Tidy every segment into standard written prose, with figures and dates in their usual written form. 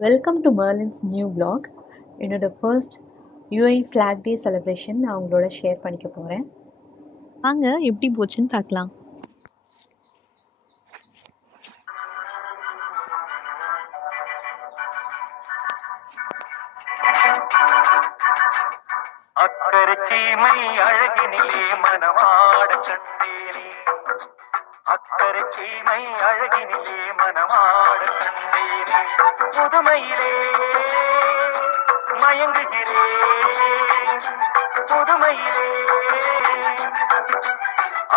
Welcome to Merlin's new vlog. என்னோட first UAE flag day celebration நான் உங்களோட share பண்ணிக்க போகிறேன். வாங்க எப்படி போச்சுன்னு பார்க்கலாம். அக்கரைச்சீமை அழகினிலே மனமாட கண்டேனே, அக்கரைச்சீமை அழகினிலே மனமாட கண்டேனே, புதுமையிலே மயங்குகிறேன், புதுமையிலே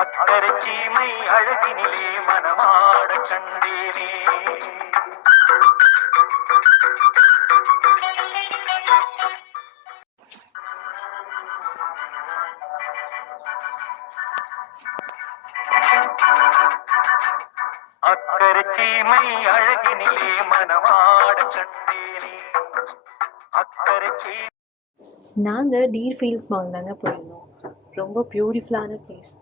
அக்கரைச்சீமை அழகினிலே மனமாட கண்டேனே. அக்கரைச்சீமை அழகினிலே மனமாட கண்டேனே, அக்கரைச்சீ நாங்கள் டீர் ஃபீல்ட்ஸ் மால் தாங்க போயிருந்தோம். ரொம்ப பியூட்டிஃபுல்லான பிளேஸ்.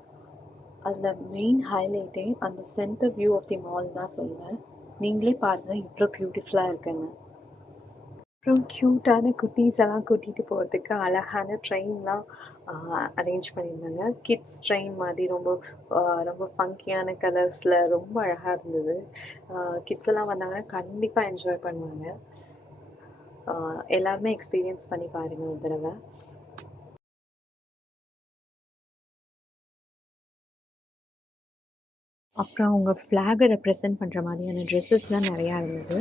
அதில் மெயின் ஹைலைட்டே அந்த centre view of the mall தான் சொல்லுவேன். நீங்களே பாருங்கள் இவ்வளோ பியூட்டிஃபுல்லாக இருக்குன்னு. அப்புறம் க்யூட்டான குட்டீஸ் எல்லாம் கூட்டிகிட்டு போகிறதுக்கு அழகான ட்ரெயின்லாம் அரேஞ்ச் பண்ணியிருந்தாங்க. கிட்ஸ் ட்ரெயின் மாதிரி ரொம்ப ரொம்ப ஃபங்கியான கலர்ஸில் ரொம்ப அழகாக இருந்தது. கிட்ஸ் எல்லாம் வந்தாங்கன்னா கண்டிப்பாக என்ஜாய் பண்ணுவாங்க. எல்லாருமே எக்ஸ்பீரியன்ஸ் பண்ணி பாருங்கள் ஒரு தடவை. அப்புறம் அவங்க ஃப்ளாகை ரெப்ரசன்ட் பண்ணுற மாதிரியான ட்ரெஸ்ஸஸ்லாம் நிறையா இருந்தது.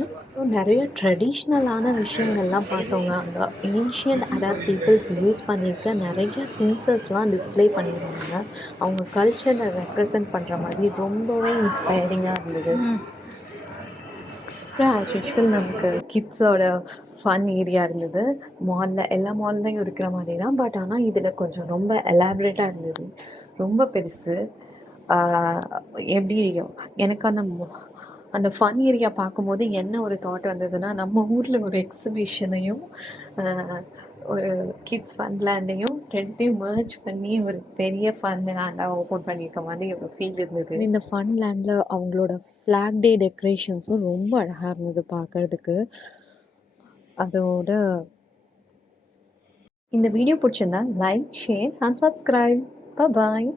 நிறைய ட்ரெடிஷ்னலான விஷயங்கள்லாம் பார்த்தோங்க. அந்த ஏன்ஷியன்ட் அரப் பீப்புள்ஸ் யூஸ் பண்ணியிருக்க நிறைய திங்ஸஸ்லாம் டிஸ்ப்ளே பண்ணியிருந்தாங்க. அவங்க கல்ச்சரை ரெப்ரசன்ட் பண்ணுற மாதிரி ரொம்பவே இன்ஸ்பைரிங்காக இருந்தது. அப்புறம் ஆஸ் யூஷுவல் நமக்கு கிட்ஸோட ஃபன் ஏரியா இருந்தது. மாலில் எல்லா மால்லையும் இருக்கிற மாதிரி தான். பட் ஆனால் இதில் கொஞ்சம் ரொம்ப எலாபரேட்டாக இருந்தது. ரொம்ப பெருசு. எப்படி எனக்கு அந்த ஃபன் ஏரியா பார்க்கும்போது என்ன ஒரு தாட் வந்ததுன்னா, நம்ம ஊரில் ஒரு எக்ஸிபிஷனையும் ஒரு கிட்ஸ் ஃபன்லேண்டையும் ரெண்டையும் மர்ஜ் பண்ணி ஒரு பெரிய ஃபன் லேண்டாக ஓப்பன் பண்ணியிருக்க மாதிரி ஒரு ஃபீல் இருந்தது. இந்த ஃபன் லேண்டில் அவங்களோட ஃப்ளாக் டே டெக்கரேஷன்ஸும் ரொம்ப அழகாக இருந்தது பார்க்குறதுக்கு. அதோட இந்த வீடியோ பிடிச்சிருந்தா like, share and subscribe. Bye.